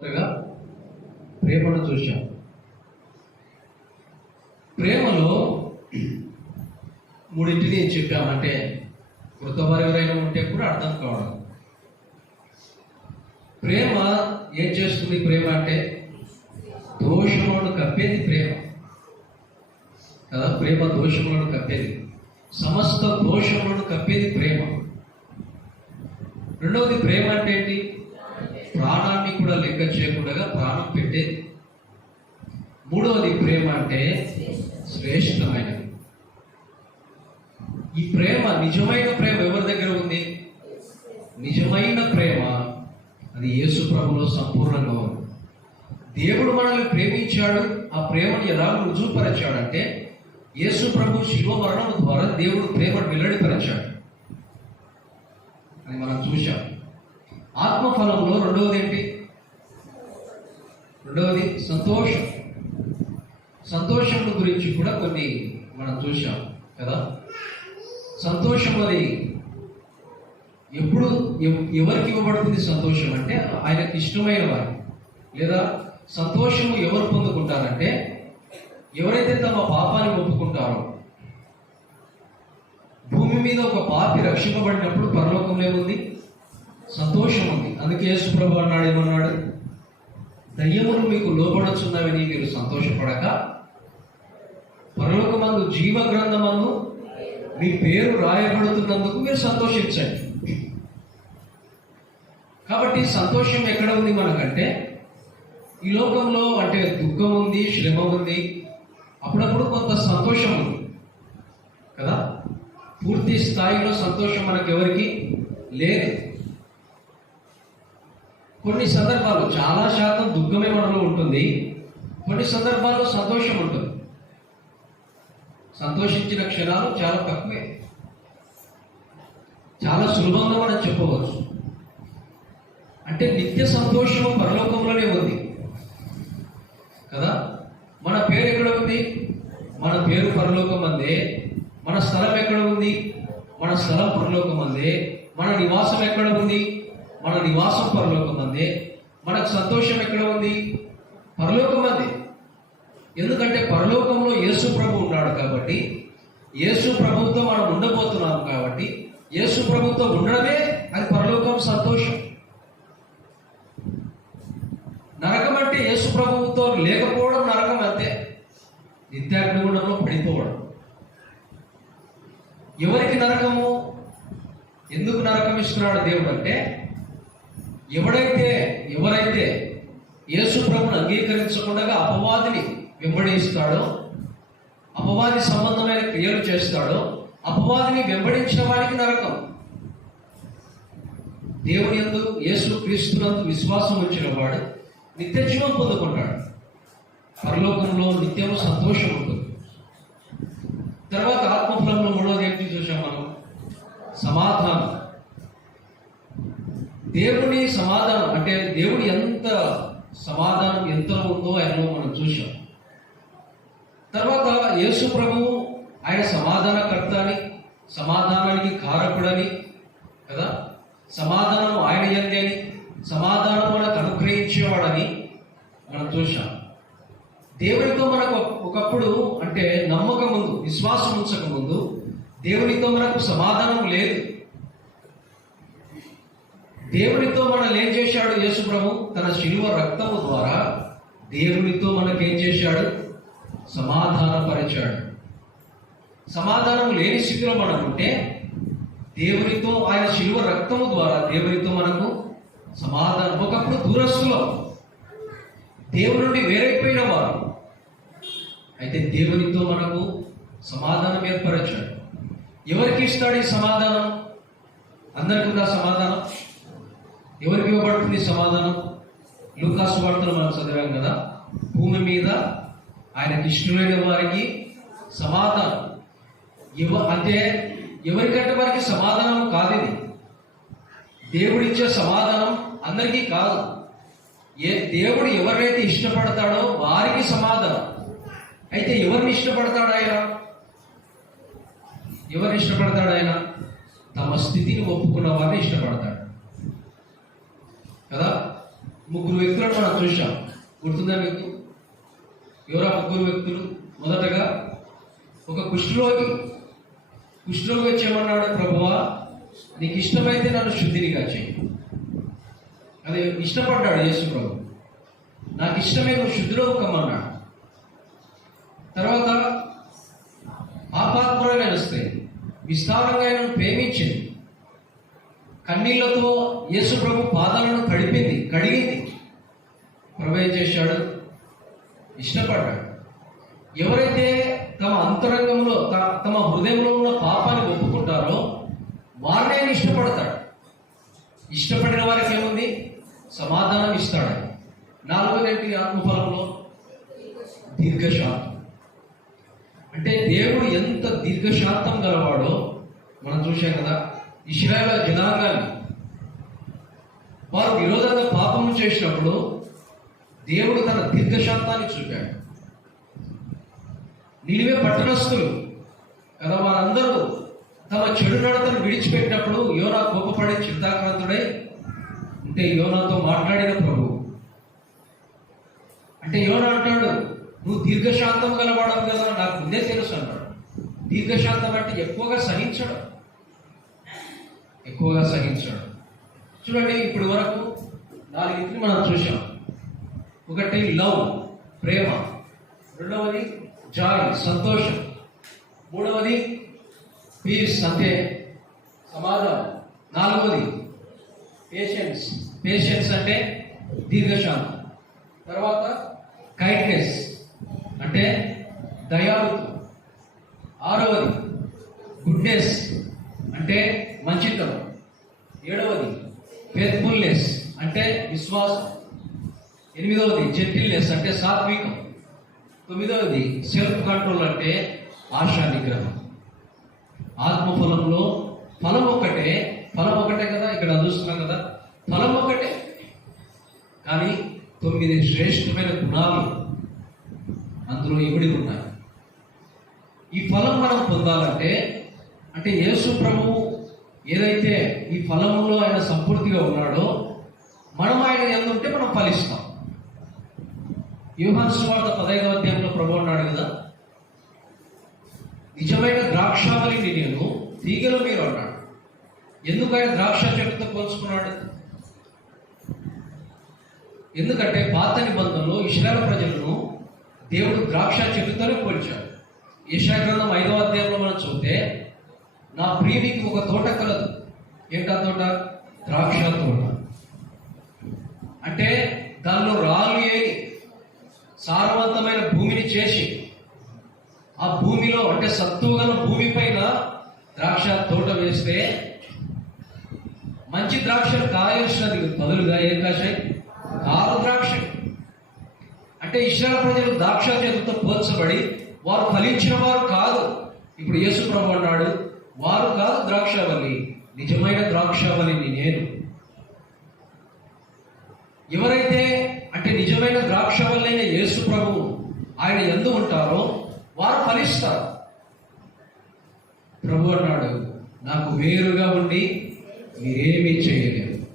కొత్తగా ప్రేమను చూశాం. ప్రేమలో మూడింటిని చెప్పామంటే కృతవారు ఎవరైనా ఉంటే కూడా అర్థం కావడం. ప్రేమ ఏం చేస్తుంది ప్రేమ అంటే దోషములను కప్పేది ప్రేమ. కదా ప్రేమ దోషములను కప్పేది. సమస్త దోషములను కప్పేది ప్రేమ. రెండవది ప్రేమ అంటే ఏంటి? ప్రాణాన్ని కూడా లెక్క చేయకుండా ప్రాణం పెట్టేది మూడవది ప్రేమ అంటే శ్రేష్టమైనది. ఈ ప్రేమ నిజమైన ప్రేమ ఎవరి దగ్గర ఉంది? నిజమైన ప్రేమ అది యేసు ప్రభులో సంపూర్ణంగా ఉంది. దేవుడు మనల్ని ప్రేమించాడు. ఆ ప్రేమను ఎలా రుజువుపరచాడంటే యేసు ప్రభు శివ మరణం ద్వారా దేవుడు ప్రేమను వెల్లడిపరచాడు. అని మనం చూశాం. ఆత్మఫలంలో రెండవది ఏంటి రెండవది సంతోషం. సంతోషం గురించి కూడా కొన్ని మనం చూశాం కదా? సంతోషం అది ఎప్పుడు ఎవ్- ఎవరికి ఇవ్వబడుతుంది సంతోషం? అంటే ఆయనకి ఇష్టమైన వారి లేదా సంతోషము ఎవరు పొందుకుంటారంటే ఎవరైతే తమ పాపాన్ని ఒప్పుకుంటారో భూమి మీద ఒక పాపి రక్షింపబడినప్పుడు పరలోకంలో ఏముంది? సంతోషం ఉంది అందుకే యేసుప్రభు అన్నాడు ఏమన్నాడు? దయ్యములు మీకు లోబడుచున్నవని మీరు సంతోషపడక పరలోకమందు జీవ గ్రంథమందు మీ పేరు రాయబడుతున్నందుకు మీరు సంతోషించండి. కాబట్టి సంతోషం ఎక్కడ ఉంది మనకంటే ఈ లోకంలో అంటే దుఃఖం ఉంది శ్రమ ఉంది అప్పుడప్పుడు కొంత సంతోషం ఉంది కదా? పూర్తి స్థాయిలో సంతోషం మనకెవరికి? లేదు. కొన్ని సందర్భాలు చాలా శాతం దుఃఖమే మనలో ఉంటుంది. కొన్ని సందర్భాల్లో సంతోషం ఉంటుంది. సంతోషించిన క్షణాలు చాలా తక్కువే. చాలా సులభంగా మనం చెప్పవచ్చు అంటే నిత్య సంతోషము పరలోకంలోనే ఉంది. కదా? మన పేరు ఎక్కడ ఉంది? మన పేరు పరలోకం అందే. మన స్థలం ఎక్కడ ఉంది? మన స్థలం పరలోకం అందే. మన నివాసం ఎక్కడ ఉంది? మన నివాసం పరలోకం అందే. మనకు సంతోషం ఎక్కడ ఉంది? పరలోకం అందే. ఎందుకంటే పరలోకంలో యేసు ప్రభు ఉన్నాడు కాబట్టి యేసు ప్రభుతో మనం ఉండబోతున్నాం కాబట్టి యేసు ప్రభుతో ఉండడమే అది పరలోకం సంతోషం. నరకం అంటే యేసు ప్రభువుతో లేకపోవడం నరకం అంతే. నిత్యాగ్నిగుణంలో పడిపోవడం. ఎవరికి నరకము? ఎందుకు నరకం ఇస్తున్నాడు దేవుడు అంటే ఎవడైతే ఎవరైతే యేసు ప్రభుని అంగీకరించకుండా అపవాదిని వెంబడిస్తాడో అపవాది సంబంధమైన క్రియలు చేస్తాడో అపవాదిని వెంబడించిన వాడికి నరకం. దేవుని ఎందు యేసు క్రీస్తునందు విశ్వాసం వచ్చిన వాడు నిత్య జీవం పొందుకుంటాడు. పరలోకంలో నిత్యం సంతోషం ఉంటుంది. తర్వాత ఆత్మఫలంలో మూడోది ఏంటి చూసాం మనం. సమాధానం. దేవుని సమాధానం అంటే దేవుడు ఎంత సమాధానం ఎంత ఉందో ఆయనలో మనం చూసాం తర్వాత యేసు ప్రభు ఆయన సమాధానకర్త అని సమాధానానికి కారకుడని కదా? సమాధానం ఆయన ఎందే అని సమాధానం మనకు అనుగ్రహించేవాడని మనం చూసాం దేవునితో మనకు ఒకప్పుడు అంటే నమ్మకముందు విశ్వాసం ఉంచక ముందు దేవునితో మనకు సమాధానం లేదు. దేవునితో మనల్ని ఏం చేశాడు యేసు ప్రభు? తన శిలువ రక్తము ద్వారా దేవునితో మనకేం చేశాడు? సమాధానపరిచాడు. సమాధానం లేని స్థితిలో మనం ఉంటే దేవునితో ఆయన శిలువ రక్తము ద్వారా దేవునితో మనకు సమాధానం. ఒకప్పుడు దూరస్తులో దేవునుండి వేరైపోయిన వారు. అయితే దేవునితో మనకు సమాధానం ఏర్పరచాడు. ఎవరికి ఇస్తాడు ఈ సమాధానం? అందరికి ఉందా సమాధానం? ఎవరికి ఇవ్వబడుతుంది సమాధానం? లూకాసు వార్తలు మనం చదివాం కదా. భూమి మీద ఆయనకి ఇష్టమైన వారికి సమాధానం. ఇవ అంటే ఎవరికంటే వారికి సమాధానం కాదు ఇది. దేవుడిచ్చే సమాధానం అందరికీ కాదు. ఏ దేవుడు ఎవరినైతే ఇష్టపడతాడో వారికి సమాధానం. అయితే ఎవరిని ఇష్టపడతాడు ఆయన? ఎవరిని ఇష్టపడతాడు ఆయన? తమ స్థితిని ఒప్పుకున్న వారిని ఇష్టపడతాడు. కదా? ముగ్గురు వ్యక్తులను మనం చూశాం. గుర్తుందా మీకు? ఎవరా ముగ్గురు వ్యక్తులు? మొదటగా ఒక కుష్ఠరోగి. కుష్ఠరోగి వచ్చేమన్నాడు ప్రభువా? నీకు ఇష్టమైతే నన్ను శుద్ధినిగా చేయి. అది ఇష్టపడ్డాడు యేసు ప్రభు. నాకు ఇష్టమే నువ్వు శుద్ధిలో కమ్మన్నాడు తర్వాత పాపాత్మరమైన వస్తే విస్తారంగా ఆయన ప్రేమించింది. కన్నీళ్ళతో యేసు ప్రభు పాదాలను కడిపింది కడిగింది. ప్రభు ఏం చేశాడు? ఇష్టపడ్డాడు. ఎవరైతే తమ అంతరంగంలో తమ హృదయంలో ఉన్న పాపాన్ని ఒప్పుకుంటారో వారిని ఆయన ఇష్టపడతాడు. ఇష్టపడిన వారికి ఏముంది? సమాధానం ఇస్తాడు. నాలుగోదేంటి ఆత్మఫలంలో? దీర్ఘశాంతం. అంటే దేవుడు ఎంత దీర్ఘశాంతం గలవాడో మనం చూసాం కదా ఇస్రాయల్ జనాంగాన్ని. వారు విరోధంగా పాపము చేసినప్పుడు దేవుడు తన దీర్ఘశాంతాన్ని చూపాడు. నిలివే పట్టణస్థులు కదా వారందరూ తమ చెడు నడతను విడిచిపెట్టినప్పుడు యోనా కోపపడే చింతాక్రాంతుడై అంటే యోనాతో మాట్లాడిన ప్రభు. అంటే యోనా అంటాడు నువ్వు దీర్ఘశాంతం గలవాడవు కదా నాకు ముందే తెలుసు అన్నాడు. దీర్ఘశాంతం అంటే ఎక్కువగా సహించడం. ఎక్కువగా సహించడం. చూడండి ఇప్పుడు వరకు నాలుగింటిని మనం చూసాం ఒకటి లవ్ ప్రేమ. రెండవది జాయ్ సంతోషం. మూడవది పీస్ అంటే సమాధానం. నాలుగవది పేషెన్స్ పేషెన్స్ అంటే దీర్ఘశాంతం. తర్వాత కైండ్నెస్ అంటే దయాళుత్వం ఆరవది గుడ్నెస్ అంటే మంచితనం. ఏడవది ఫేత్ఫుల్నెస్ అంటే విశ్వాసం. ఎనిమిదవది జెంటిల్నెస్ అంటే సాత్వికం. తొమ్మిదవది సెల్ఫ్ కంట్రోల్ అంటే ఆశా నిగ్రహం ఆత్మఫలంలో ఫలం ఒకటే ఫలం ఒకటే కదా ఇక్కడ చూస్తున్నాం కదా. ఫలం ఒకటే కానీ తొమ్మిది శ్రేష్టమైన గుణాలు అందులో ఇమిడి ఉన్నాయి. ఈ ఫలం మనం పొందాలంటే అంటే యేసు ప్రభువు ఏదైతే ఈ ఫలంలో ఆయన సంపూర్తిగా ఉన్నాడో మనం ఆయన ఎందుంటే మనం ఫలిస్తాం. యోహాన్ స్వార్థ పదహైదవ అధ్యాయంలో ప్రభు అన్నాడు కదా నిజమైన ద్రాక్షావళిని నేను తీగలు మీరు అన్నాడు ఎందుకు ఆయన ద్రాక్ష చెట్టుతో పోల్చుకున్నాడు? ఎందుకంటే పాత నిబంధనలో ఇస్రాయల్ ప్రజలను దేవుడు ద్రాక్ష చెట్టుతోనే పోల్చాడు. యెషయా ఐదవ అధ్యాయంలో మనం చూస్తే నా ప్రియునికి ఒక తోట కలదు. ఏంటా తోట? ద్రాక్ష తోట. అంటే దానిలో రాళ్ళు ఏరి సారవంతమైన భూమిని చేసి ఆ భూమిలో అంటే సత్తువుగల భూమి పైన ద్రాక్ష తోట వేస్తే మంచి ద్రాక్షలు కాయాల్సినది బదులుగా ఏం కాశాయి కారు ద్రాక్ష. అంటే ఇస్రాయల్ ప్రజలు ద్రాక్ష చేతులతో పోల్చబడి వారు ఫలించిన వారు కాదు. ఇప్పుడు యేసు ప్రభు అన్నాడు వారు కాదు ద్రాక్షావళి నిజమైన ద్రాక్షావళిని నేను. ఎవరైతే అంటే నిజమైన ద్రాక్షవల్లైన యేసు ప్రభు ఆయన ఎందు ఉంటారో వారు ఫలిస్తారు. ప్రభు అన్నాడు నాకు వేరుగా ఉండి మీరేమీ చేయలేరు.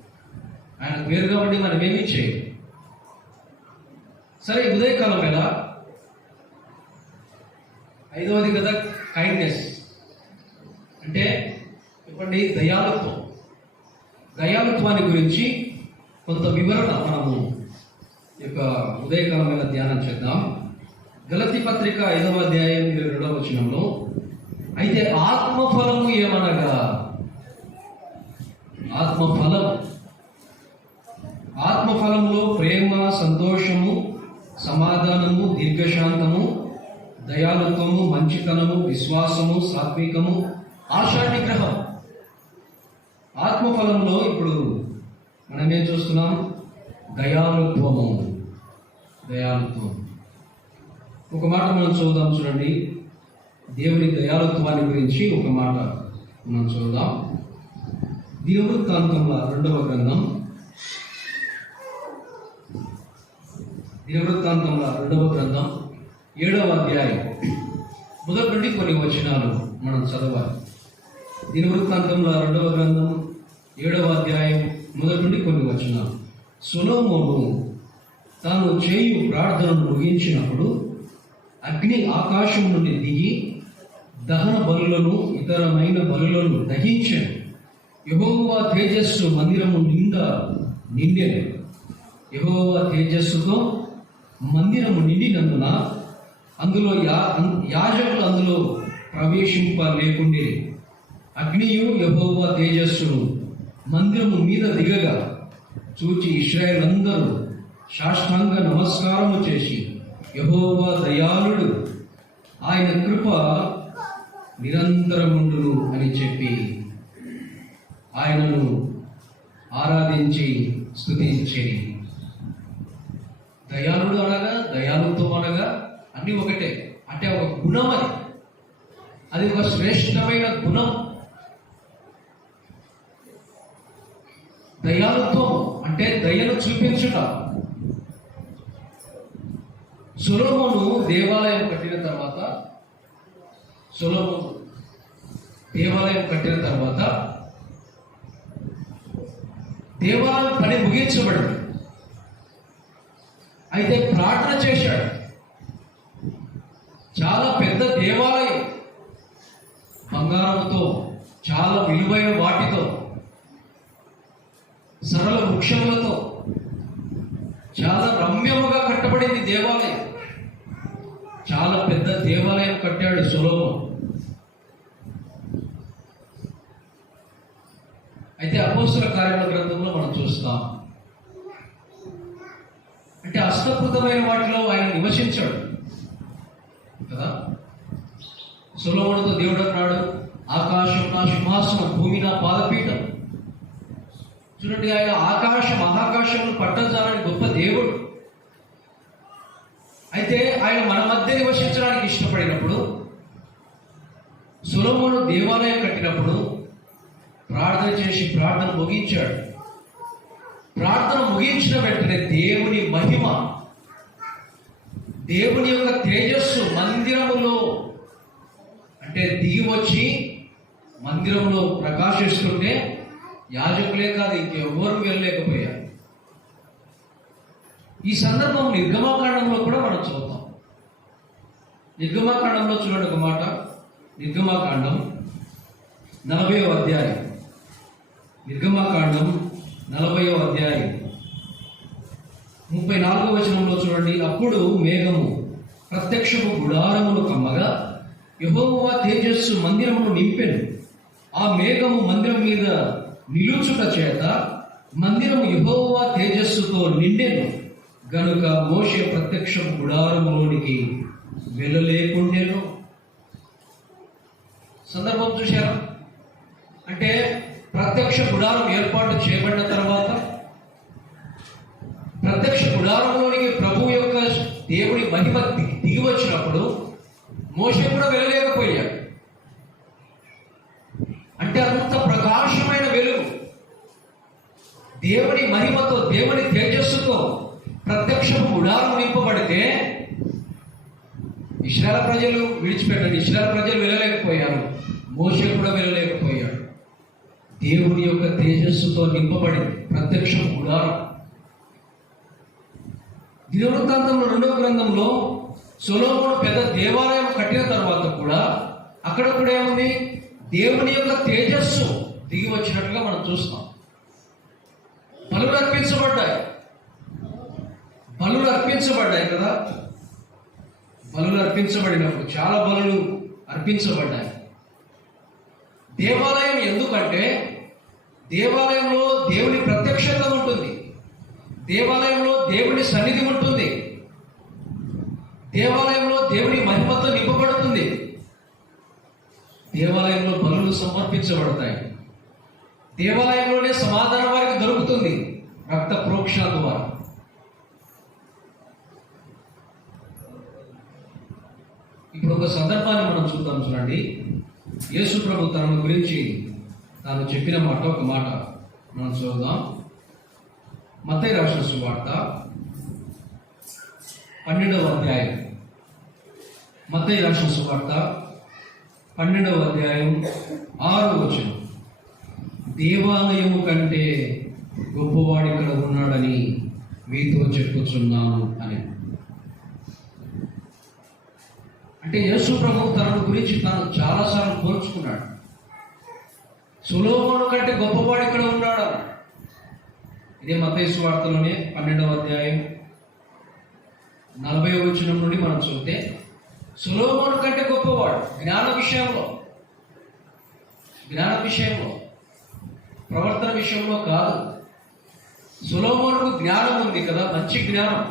ఆయన వేరుగా ఉండి మనం ఏమీ సరే ఉదయకాలం వేళ ఐదవది కదా కైండ్నెస్ అంటే చెప్పండి దయాలుత్వం దయాలుత్వాన్ని గురించి కొంత వివరణ మనము యొక్క ఉదయకాలమైన ధ్యానం చేద్దాం. గలతి పత్రిక ఐదవ అధ్యాయం ఇరవై రెండవ వచనంలో అయితే ఆత్మఫలము ఏమనగా? ఆత్మఫలం. ఆత్మఫలంలో ప్రేమ సంతోషము సమాధానము దీర్ఘశాంతము దయాలుత్వము మంచితనము విశ్వాసము సాత్వికము ఆశా నిగ్రహం ఆత్మఫలంలో ఇప్పుడు మనం ఏం చూస్తున్నాం? దయాలుత్వము దయాలుత్వం ఒక మాట మనం చూద్దాం చూడండి. దేవుని దయాలుత్వాన్ని గురించి ఒక మాట మనం చూద్దాం. దినవృత్తాంతంలో రెండవ గ్రంథం. దినవృత్తాంతంలో రెండవ గ్రంథం ఏడవ అధ్యాయం. మొదటి నుండి కొన్ని వచనాలు మనం చదవాలి. దినవృత్తాంతంలో రెండవ గ్రంథం ఏడవ అధ్యాయం మొదటి నుండి కొన్ని వచనాలు. సులోమోను తాను చేయు ప్రార్థనను ముగించినప్పుడు అగ్ని ఆకాశం నుండి దిగి దహన బలులను ఇతరమైన బలులను దహించాను. యహోవా తేజస్సు మందిరము నిండా నిండెను. యహోవా తేజస్సుతో మందిరము నిండినందున అందులో యా యాజకులు అందులో ప్రవేశింప లేకుండే అగ్నియు యహోవ తేజస్సును మందిరము మీద దిగగా చూచి ఇస్రాయేల్ అందరూ సాష్టాంగ నమస్కారము చేసి యహోవ దయాళుడు ఆయన కృప నిరంతరముండును అని చెప్పి ఆయనను ఆరాధించి స్థుతించి దయాళుడు అనగా దయాళుత్వం అనగా అన్నీ ఒకటే. అంటే ఒక గుణం అది. అది ఒక శ్రేష్టమైన గుణం. దయాలుత్వం అంటే దయను చూపించుట. సొలొమోను దేవాలయం కట్టిన తర్వాత సులభము దేవాలయం కట్టిన తర్వాత దేవాలయం పని ముగించబడింది. అయితే ప్రార్థన చేశాడు. చాలా పెద్ద దేవాలయం. బంగారంతో చాలా విలువైన వాటితో. సరళ వృక్షములతో చాలా రమ్యముగా కట్టబడింది దేవాలయం. చాలా పెద్ద దేవాలయం కట్టాడు సొలోమోన్ అయితే అపోసుల కార్యముల గ్రంథంలో మనం చూస్తాం. అంటే అస్తకృతమైన వాటిలో ఆయన నివసించాడు. కదా? సొలోమోనుతో దేవుడు అన్నాడు ఆకాశం నా సింహాసనం భూమి నా పాదపీఠం. చూడండి ఆయన ఆకాశ మహాకాశమును పట్టజాలని గొప్ప దేవుడు. అయితే ఆయన మన మధ్య నివసించడానికి ఇష్టపడినప్పుడు సులభమును దేవాలయం కట్టినప్పుడు ప్రార్థన చేసి ప్రార్థన ముగించాడు. ప్రార్థన ముగించిన వెంటనే దేవుని మహిమ దేవుని యొక్క తేజస్సు మందిరములో అంటే దిగి వచ్చి మందిరంలో ప్రకాశిస్తుంటే యాజకులే కాదు ఇంకెవ్వరు వెళ్ళలేకపోయారు? ఈ సందర్భం నిర్గమాకాండంలో కూడా మనం చూద్దాం. నిర్గమాకాండంలో చూడండి ఒక మాట. నిర్గమాకాండం నలభై అధ్యాయం. నిర్గమాకాండం నలభై అధ్యాయం. ముప్పై నాలుగో వచనంలో చూడండి. అప్పుడు మేఘము ప్రత్యక్షపు గుడారములు కమ్మగా యహోవా తేజస్సు మందిరమును నింపెను. ఆ మేఘము మందిరం మీద నిలుచుట చేత మందిరము యెహోవా తేజస్సుతో నిండెను. గనుక మోష ప్రత్యక్ష గుడారములోనికి వెళ్ళలేకుండేను. సందర్భం చూశారా? అంటే ప్రత్యక్ష గుడారం ఏర్పాటు చేయబడిన తర్వాత ప్రత్యక్ష గుడారంలోనికి ప్రభు యొక్క దేవుడి మహిమ దిగి వచ్చినప్పుడు మోషే కూడా వెళ్ళలేకపోయాడు. అంటే అంత ప్రకాశం దేవుని మహిమతో దేవుని తేజస్సుతో ప్రత్యక్షం గుడారం నింపబడితే ఇస్రాయల్ ప్రజలు విడిచిపెట్టండి. ఇస్రాయల్ ప్రజలు వెళ్ళలేకపోయారు మోసే కూడా వెళ్ళలేకపోయాడు దేవుని యొక్క తేజస్సుతో నింపబడింది ప్రత్యక్షం గుడారం. దినవృత్తాంతంలో రెండవ గ్రంథంలో సొలోమోను పెద్ద దేవాలయం కట్టిన తర్వాత కూడా అక్కడ కూడా ఏముంది? దేవుని యొక్క తేజస్సు దిగి వచ్చినట్లుగా మనం చూస్తాం. బలు అర్పించబడ్డాయి బలు అర్పించబడ్డాయి కదా? బలు అర్పించబడినప్పుడు చాలా బలులు అర్పించబడ్డాయి. దేవాలయం ఎందుకంటే దేవాలయంలో దేవుని ప్రత్యక్షత ఉంటుంది. దేవాలయంలో దేవుని సన్నిధి ఉంటుంది. దేవాలయంలో దేవుని మహిమతో నింపబడుతుంది. దేవాలయంలో బలులు సమర్పించబడతాయి. దేవాలయంలోనే సమాధానం రక్త ప్రోక్షణ ద్వారా. ఇప్పుడు ఒక సందర్భాన్ని మనం చూద్దాం చూడండి. యేసు ప్రభు తన గురించి తాను చెప్పిన మాట ఒక మాట మనం చూద్దాం మత్తయి రాసిన సువార్త పన్నెండవ అధ్యాయం. మతయ్య రాసిన సువార్త పన్నెండవ అధ్యాయం ఆరు వచనం. దేవాలయము కంటే గొప్పవాడు ఇక్కడ ఉన్నాడని మీతో చెప్పుచున్నాను అని. అంటే యేసు ప్రభు తన గురించి తాను చాలాసార్లు పోల్చుకున్నాడు సులోమోను కంటే గొప్పవాడు ఇక్కడ ఉన్నాడు. ఇదే మతేసు వార్తలోనే పన్నెండవ అధ్యాయం నలభై వచనం నుండి మనం చూస్తే సులోమోను కంటే గొప్పవాడు జ్ఞాన విషయంలో జ్ఞాన విషయంలో ప్రవర్తన విషయంలో కాదు. సులోమోనుకు జ్ఞానం ఉంది కదా మంచి జ్ఞానం.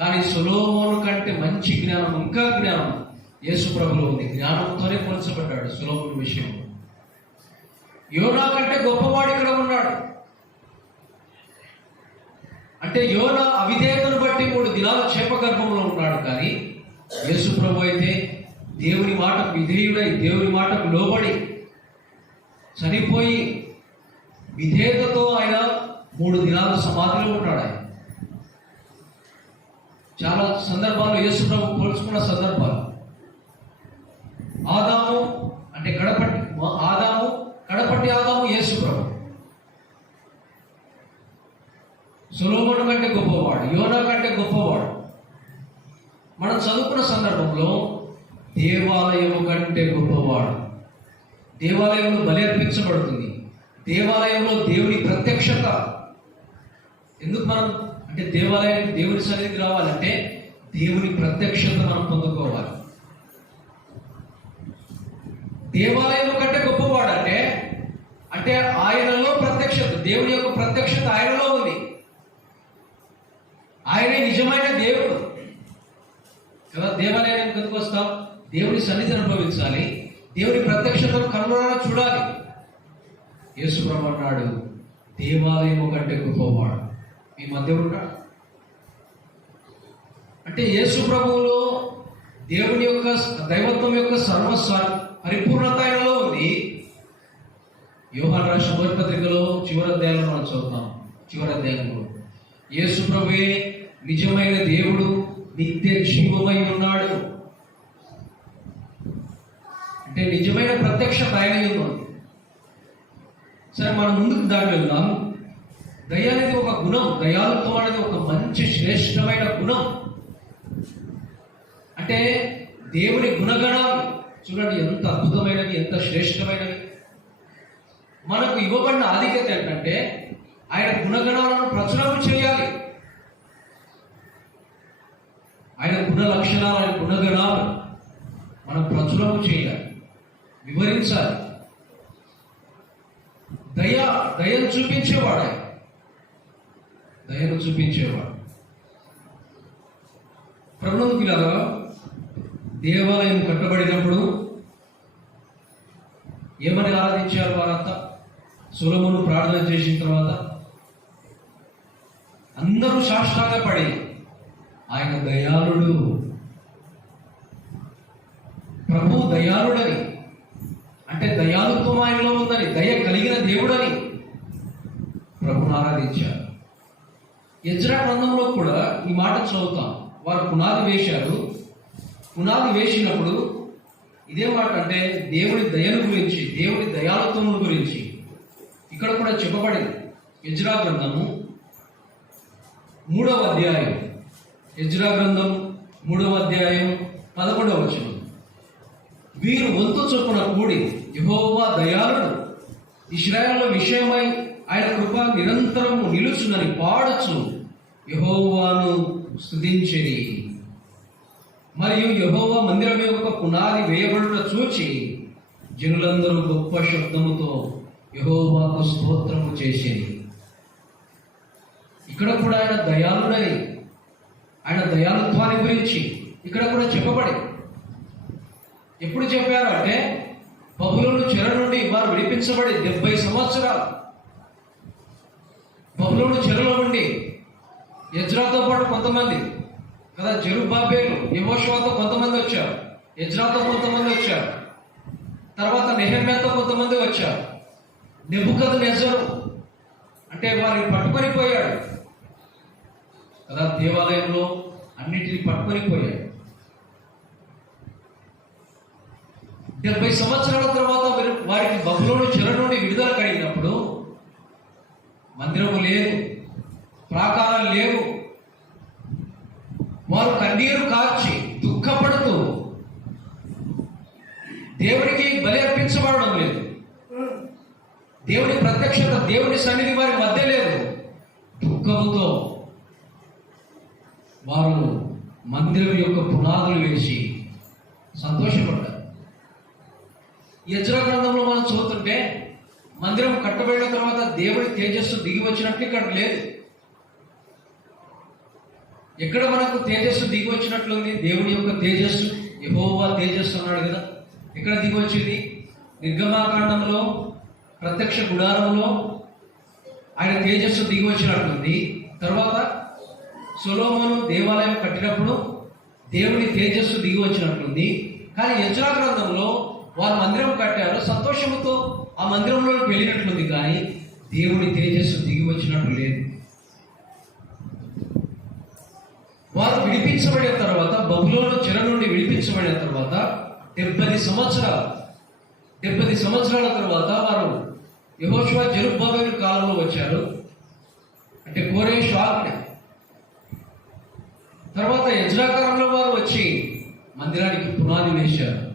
కానీ సులోమోను కంటే మంచి జ్ఞానం ఇంకా జ్ఞానం యేసు ప్రభులో ఉంది. జ్ఞానంతోనే పోల్చబడ్డాడు సులోముని విషయంలో. యోనా కంటే గొప్పవాడు ఇక్కడ ఉన్నాడు. అంటే యోనా అవిధేయతను బట్టి మూడు దినాలు చేప గర్భంలో ఉన్నాడు కానీ యేసు ప్రభు అయితే దేవుని మాట విధేయుడై దేవుని మాటకు లోబడి చనిపోయి విధేయతతో ఆయన మూడు దినాలు సమాధిలో ఉంటాడు ఆయన. చాలా సందర్భాలు యేసు ప్రభు పోల్చుకున్న సందర్భాలు. ఆదాము అంటే కడపటి ఆదాము కడపటి ఆదాము యేసు ప్రభు. సులోముడు కంటే గొప్పవాడు యోనా కంటే గొప్పవాడు. మనం చదువుకున్న సందర్భంలో దేవాలయము కంటే గొప్పవాడు. దేవాలయంలో బలి అర్పించబడుతుంది. దేవాలయంలో దేవుని ప్రత్యక్షత. ఎందుకు మనం అంటే దేవాలయం దేవుని సన్నిధికి రావాలంటే దేవుని ప్రత్యక్షత మనం పొందుకోవాలి. దేవాలయం కంటే గొప్పవాడు అంటే అంటే ఆయనలో ప్రత్యక్షత దేవుని యొక్క ప్రత్యక్షత ఆయనలో ఉంది. ఆయనే నిజమైన దేవుడు. కదా దేవాలయానికి ఎందుకు వస్తాం? దేవుని సన్నిధి అనుభవించాలి. దేవుని ప్రత్యక్షతను కనుగొనాలని చూడాలి. యేసు అన్నాడు దేవాలయము కంటే గొప్పవాడు. మీ మధ్య ఉన్నాడు? అంటే యేసు ప్రభువులో దేవుని యొక్క దైవత్వం యొక్క సర్వస్వ పరిపూర్ణత ఆయనలో ఉంది. యోహాన్ రాష్ట్ర మొదటి పత్రికలో చివరి అధ్యాయంలో మనం చూద్దాం చివరి అధ్యాయంలో. యేసు ప్రభువే నిజమైన దేవుడు నిత్య జీవమై ఉన్నాడు. అంటే నిజమైన ప్రత్యక్షత ఆయన ఉంది సరే మనం ముందుకు దాని వెళ్దాం. దయ అనేది ఒక గుణం దయాలుత్వం అనేది ఒక మంచి శ్రేష్టమైన గుణం. అంటే దేవుని గుణగణాలు చూడండి ఎంత అద్భుతమైనవి ఎంత శ్రేష్టమైనవి. మనకు ఇవ్వబడిన ఆధిక్యత ఏంటంటే ఆయన గుణగణాలను ప్రచురం చేయాలి. ఆయన గుణ లక్షణాలు ఆయన గుణగణాలు మనం ప్రచురం చేయాలి వివరించాలి. దయ దయను చూపించేవాడు ఆయన. దయను చూపించేవాడు. ప్రభుత్వం దేవాలయం కట్టబడినప్పుడు ఏమని ఆరాధించారు వారంతా? సులమును ప్రార్థన చేసిన తర్వాత అందరూ సాష్టాంగ పడి ఆయన దయాళుడు. ప్రభు దయాళుడని అంటే దయాళుత్వం ఆయనలో ఉందని దయ కలిగిన దేవుడని ప్రభుని ఆరాధించారు. యజ్రా గ్రంథంలో కూడా ఈ మాట చదువుతాం. వారు పునాది వేశారు. పునాది వేసినప్పుడు ఇదే మాట అంటే దేవుడి దయను గురించి దేవుడి దయాలత్వముల గురించి ఇక్కడ కూడా చెప్పబడింది. యజ్రా గ్రంథము మూడవ అధ్యాయం. యజ్రా గ్రంథం మూడవ అధ్యాయం పదకొండవ వచనం. వీరు వంతు చొప్పున కూడి యహోవా దయాలను ఇస్రాయల్ విషయమై ఆయన కృప నిరంతరము నిలుచునని పాడచ్చు యహోవాను స్తుతించిరి మరియు యహోవా మందిరం యొక్క పునాది వేయబడుట చూచి జనులందరూ గొప్ప శబ్దముతో యహోవాకు స్తోత్రము చేసేది. ఇక్కడ కూడా ఆయన దయాళుడని ఆయన దయాళుత్వాన్ని గురించి ఇక్కడ కూడా చెప్పబడి. ఎప్పుడు చెప్పారు అంటే బబులోను చెర నుండి వారు విడిపించబడి డెబ్బై సంవత్సరాలు బబులోను చెరలో ఉండి యజ్రాతో పాటు కొంతమంది కదా జరుబాబేలు యమోషవాతో కొంతమంది వచ్చారు యజ్రాతో కొంతమంది వచ్చారు తర్వాత నెహమ్యాతో కొంతమంది వచ్చారు. నెబుకద్ నెజరు అంటే వారిని పట్టుకొని పోయాడు. కదా దేవాలయంలో అన్నిటిని పట్టుకొని పోయాడు. డెబ్బై సంవత్సరాల తర్వాత వారికి బహులోని చెర నుండి విడుదల కలిగినప్పుడు మందిరము లేదు ప్రాకారాలు లేవు. వారు కన్నీరు కాచి దుఃఖపడుతూ దేవుడికి బలి అర్పించబడడం లేదు. దేవుని ప్రత్యక్షత దేవుని సన్నిధి వారి మధ్య లేదు. దుఃఖముతో వారు మందిరం యొక్క పునాదులు వేసి సంతోషపడ్డారు. యజ్ర గ్రంథంలో మనం చూస్తుంటే మందిరం కట్టబడిన తర్వాత దేవుడి తేజస్సు దిగి వచ్చినట్లు ఇక్కడ లేదు. ఎక్కడ మనకు తేజస్సు దిగి వచ్చినట్లుంది దేవుని యొక్క తేజస్సు యహోవా తేజస్సు అన్నాడు కదా. ఎక్కడ దిగి వచ్చింది? నిర్గమాకాండంలో ప్రత్యక్ష గుడారంలో ఆయన తేజస్సు దిగి వచ్చినట్లుంది తర్వాత సొలోమోను దేవాలయం కట్టినప్పుడు దేవుని తేజస్సు దిగి వచ్చినట్లుంది కానీ యజ్రా గ్రంథంలో వారు మందిరం కట్టారు. సంతోషముతో ఆ మందిరంలోకి వెళ్ళినట్లుంది కానీ దేవుని తేజస్సు దిగి వచ్చినట్టు లేదు. వారు విడిపించబడిన తర్వాత బబులోను చెర నుండి విడిపించబడిన తర్వాత డెబ్బది సంవత్సరాలు డెబ్బది సంవత్సరాల తర్వాత వారు యహోష్వా జరుబాబేలు కాలంలో వచ్చారు. అంటే కోరే ఆజ్ఞ తర్వాత యజ్రాకారంలో వారు వచ్చి మందిరానికి పునాది వేశారు.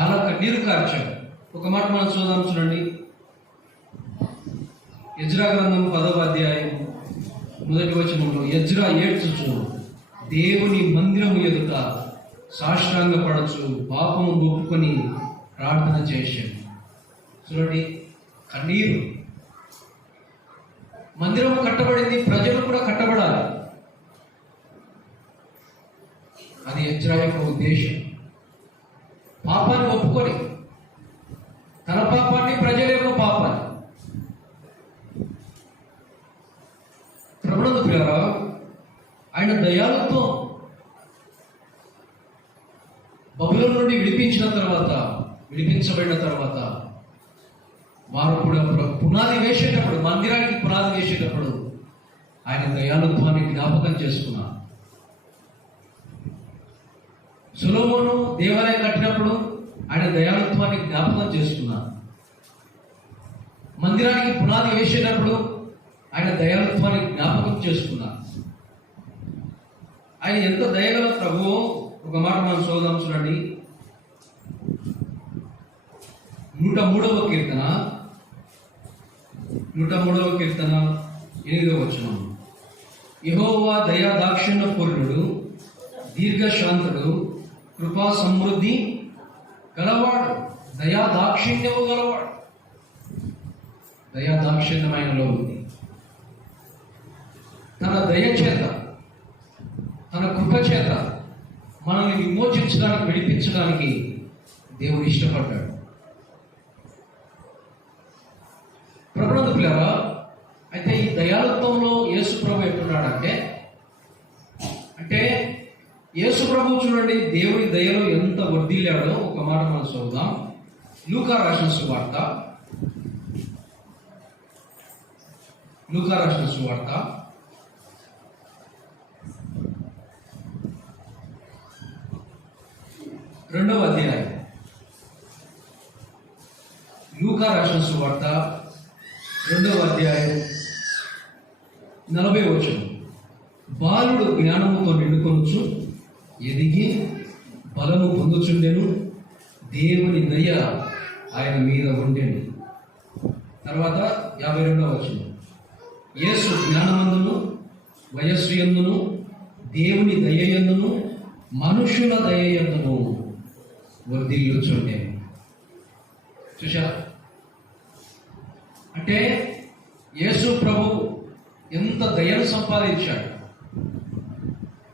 చాలా కన్నీరు కార్చాడు ఒక మాట మనం చూద్దాం చూడండి. యజ్రా గ్రంథం పదవ అధ్యాయం మొదటి వచనంలో యజ్రా ఏడ్చుచు దేవుని మందిరం ఎదుట సాష్టాంగ పడచ్చు పాపము ఒప్పుకొని ప్రార్థన చేశాడు చూడండి కన్నీరు. మందిరం కట్టబడింది ప్రజలు కూడా కట్టబడాలి. అది యజ్రా యొక్క ఉద్దేశం. పాపాన్ని ఒప్పుకొని తన పాపాన్ని ప్రజల యొక్క పాపాన్ని ప్రభుడు పిల్లరా ఆయన దయాలతో బబుల నుండి విడిపించిన తర్వాత విడిపించబడిన తర్వాత వారు కూడా పునాది వేసేటప్పుడు మందిరానికి పునాది వేసేటప్పుడు ఆయన దయాలత్వాన్ని జ్ఞాపకం చేసుకున్నారు. సులభను దేవాలయం కట్టినప్పుడు ఆయన దయాలుత్వాన్ని జ్ఞాపకం చేసుకున్నారు మందిరానికి పునాది వేసేటప్పుడు ఆయన దయాలుత్వాన్ని జ్ఞాపకం చేసుకున్నారు ఆయన ఎంత దయగల ప్రభువు ఒక మాట మనం చూద్దాం చూడండి. నూట మూడవ కీర్తన. నూట మూడవ కీర్తన ఎనిమిదవ వచనం. యహోవా దయా దాక్షిణ్య పూర్ణుడు దీర్ఘశాంతుడు కృపా సమృద్ధి గలవాడు దయా దాక్షిణ్యము గలవాడు. దయా దాక్షిణ్యమైనలో ఉంది. తన దయ చేత తన కృప చేత మనల్ని విమోచించడానికి విడిపించడానికి దేవుడు ఇష్టపడ్డాడు. ప్రభునందు పిల్లరా అయితే ఈ దయాలత్వంలో యేసు ప్రభు ఎట్టున్నాడంటే అంటే యేసు ప్రభు చూడండి దేవుడి దయలో ఎంత వర్ధిల్లాడో ఒక మాట మనం చూద్దాం లూకా రాసిన సువార్త. లూకా రాసిన సువార్త. రెండవ అధ్యాయం. లూకా రాసిన సువార్త రెండవ అధ్యాయం నలభై వచనం. బాలుడు జ్ఞానముతో నిండుకొనుచు ఎదిగి బలము పొందుచుండెను. దేవుని దయ ఆయన మీద ఉండేను. తర్వాత యాభై రెండవ వచ్చింది యేసు జ్ఞానమందును వయస్సు ఎందును దేవుని దయ ఎందును మనుషుల దయ ఎందును వర్ధిల్లుచుండెను. చూశారా? అంటే యేసు ప్రభు ఎంత దయను సంపాదించాడు?